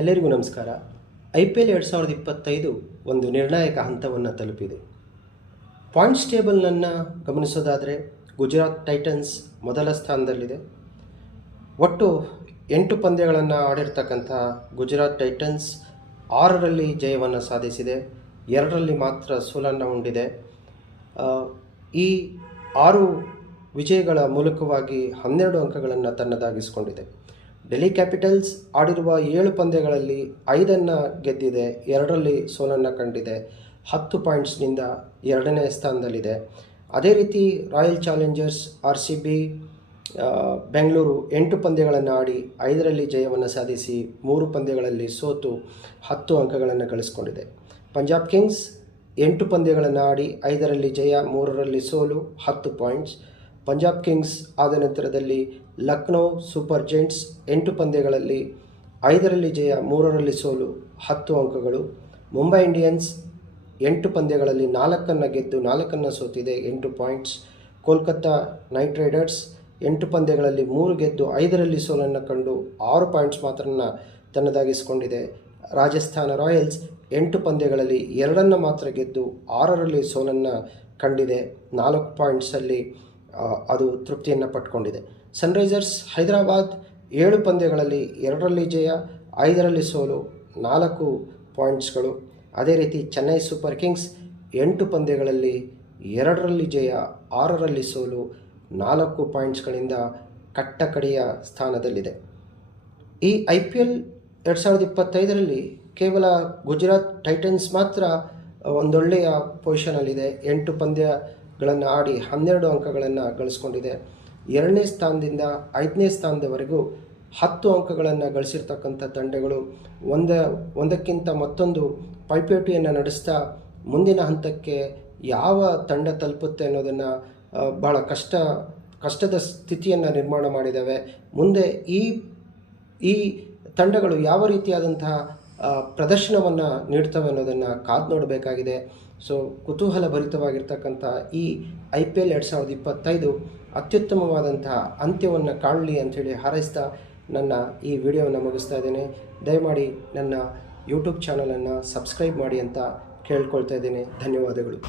ಎಲ್ಲರಿಗೂ ನಮಸ್ಕಾರ. IPL 2025 ಒಂದು ನಿರ್ಣಾಯಕ ಹಂತವನ್ನು ತಲುಪಿದೆ. ಪಾಯಿಂಟ್ಸ್ ಟೇಬಲ್ನನ್ನು ಗಮನಿಸೋದಾದರೆ ಗುಜರಾತ್ ಟೈಟನ್ಸ್ ಮೊದಲ ಸ್ಥಾನದಲ್ಲಿದೆ. ಒಟ್ಟು 8 ಪಂದ್ಯಗಳನ್ನು ಆಡಿರ್ತಕ್ಕಂಥ ಗುಜರಾತ್ ಟೈಟನ್ಸ್ 6ರಲ್ಲಿ ಜಯವನ್ನು ಸಾಧಿಸಿದೆ, 2ರಲ್ಲಿ ಮಾತ್ರ ಸೋಲನ್ನು ಉಂಡಿದೆ. ಈ 6 ವಿಜಯಗಳ ಮೂಲಕವಾಗಿ 12 ಅಂಕಗಳನ್ನು ತನ್ನದಾಗಿಸಿಕೊಂಡಿದೆ. ಡೆಲ್ಲಿ ಕ್ಯಾಪಿಟಲ್ಸ್ ಆಡಿರುವ 7 ಪಂದ್ಯಗಳಲ್ಲಿ 5 ಗೆದ್ದಿದೆ, 2ರಲ್ಲಿ ಸೋಲನ್ನು ಕಂಡಿದೆ, 10 ಪಾಯಿಂಟ್ಸ್ನಿಂದ 2ನೇ ಸ್ಥಾನದಲ್ಲಿದೆ. ಅದೇ ರೀತಿ ರಾಯಲ್ ಚಾಲೆಂಜರ್ಸ್ RCB ಬೆಂಗಳೂರು 8 ಪಂದ್ಯಗಳನ್ನು ಆಡಿ 5ರಲ್ಲಿ ಜಯವನ್ನು ಸಾಧಿಸಿ 3 ಪಂದ್ಯಗಳಲ್ಲಿ ಸೋತು 10 ಅಂಕಗಳನ್ನು ಗಳಿಸಿಕೊಂಡಿದೆ. ಪಂಜಾಬ್ ಕಿಂಗ್ಸ್ 8 ಪಂದ್ಯಗಳನ್ನು ಆಡಿ 5ರಲ್ಲಿ ಜಯ, 3ರಲ್ಲಿ ಸೋಲು, 10 ಪಾಯಿಂಟ್ಸ್. ಪಂಜಾಬ್ ಕಿಂಗ್ಸ್ ಆದ ನಂತರದಲ್ಲಿ ಲಕ್ನೋ ಸೂಪರ್ ಜೈಂಟ್ಸ್ 8 ಪಂದ್ಯಗಳಲ್ಲಿ 5ರಲ್ಲಿ ಜಯ, 3ರಲ್ಲಿ ಸೋಲು, 10 ಅಂಕಗಳು. ಮುಂಬೈ ಇಂಡಿಯನ್ಸ್ 8 ಪಂದ್ಯಗಳಲ್ಲಿ 4 ಗೆದ್ದು 4 ಸೋತಿದೆ, 8 ಪಾಯಿಂಟ್ಸ್. ಕೋಲ್ಕತ್ತಾ ನೈಟ್ ರೈಡರ್ಸ್ 8 ಪಂದ್ಯಗಳಲ್ಲಿ 3 ಗೆದ್ದು 5ರಲ್ಲಿ ಸೋಲನ್ನು ಕಂಡು 6 ಪಾಯಿಂಟ್ಸ್ ಮಾತ್ರ ತನ್ನದಾಗಿಸಿಕೊಂಡಿದೆ. ರಾಜಸ್ಥಾನ ರಾಯಲ್ಸ್ 8 ಪಂದ್ಯಗಳಲ್ಲಿ 2 ಮಾತ್ರ ಗೆದ್ದು 6ರಲ್ಲಿ ಸೋಲನ್ನು ಕಂಡಿದೆ, 4 ಪಾಯಿಂಟ್ಸಲ್ಲಿ ಅದು ತೃಪ್ತಿಯನ್ನು ಪಟ್ಕೊಂಡಿದೆ. ಸನ್ರೈಸರ್ಸ್ ಹೈದರಾಬಾದ್ 7 ಪಂದ್ಯಗಳಲ್ಲಿ 2ರಲ್ಲಿ ಜಯ, 5ರಲ್ಲಿ ಸೋಲು, 4 ಪಾಯಿಂಟ್ಸ್ಗಳು. ಅದೇ ರೀತಿ ಚೆನ್ನೈ ಸೂಪರ್ ಕಿಂಗ್ಸ್ 8 ಪಂದ್ಯಗಳಲ್ಲಿ 2ರಲ್ಲಿ ಜಯ, 6ರಲ್ಲಿ ಸೋಲು, 4 ಪಾಯಿಂಟ್ಸ್ಗಳಿಂದ ಕಟ್ಟಕಡೆಯ ಸ್ಥಾನದಲ್ಲಿದೆ. ಈ IPL 2025ರಲ್ಲಿ ಕೇವಲ ಗುಜರಾತ್ ಟೈಟನ್ಸ್ ಮಾತ್ರ ಒಂದೊಳ್ಳೆಯ ಪೊಸಿಷನಲ್ಲಿದೆ. 8 ಪಂದ್ಯಗಳನ್ನು ಆಡಿ 12 ಅಂಕಗಳನ್ನು ಗಳಿಸ್ಕೊಂಡಿದೆ. 2ನೇ ಸ್ಥಾನದಿಂದ 5ನೇ ಸ್ಥಾನದವರೆಗೂ 10 ಅಂಕಗಳನ್ನು ಗಳಿಸಿರ್ತಕ್ಕಂಥ ತಂಡಗಳು ಒಂದಕ್ಕಿಂತ ಮತ್ತೊಂದು ಪೈಪೋಟಿಯನ್ನು ನಡೆಸ್ತಾ ಮುಂದಿನ ಹಂತಕ್ಕೆ ಯಾವ ತಂಡ ತಲುಪುತ್ತೆ ಅನ್ನೋದನ್ನು ಬಹಳ ಕಷ್ಟದ ಸ್ಥಿತಿಯನ್ನು ನಿರ್ಮಾಣ ಮಾಡಿದ್ದಾವೆ. ಮುಂದೆ ಈ ತಂಡಗಳು ಯಾವ ರೀತಿಯಾದಂತಹ ಪ್ರದರ್ಶನವನ್ನು ನೀಡ್ತವೆ ಅನ್ನೋದನ್ನು ಕಾದು ನೋಡಬೇಕಾಗಿದೆ. ಸೊ ಕುತೂಹಲಭರಿತವಾಗಿರ್ತಕ್ಕಂಥ ಈ IPL 2025 ಅತ್ಯುತ್ತಮವಾದಂತಹ ಅಂತ್ಯವನ್ನು ಕಾಣಲಿ ಅಂಥೇಳಿ ಹಾರೈಸ್ತಾ ನನ್ನ ಈ ವಿಡಿಯೋವನ್ನು ಮುಗಿಸ್ತಾ ಇದ್ದೇನೆ. ದಯಮಾಡಿ ನನ್ನ ಯೂಟ್ಯೂಬ್ ಚಾನಲನ್ನು ಸಬ್ಸ್ಕ್ರೈಬ್ ಮಾಡಿ ಅಂತ ಕೇಳ್ಕೊಳ್ತಾ ಇದ್ದೇನೆ. ಧನ್ಯವಾದಗಳು.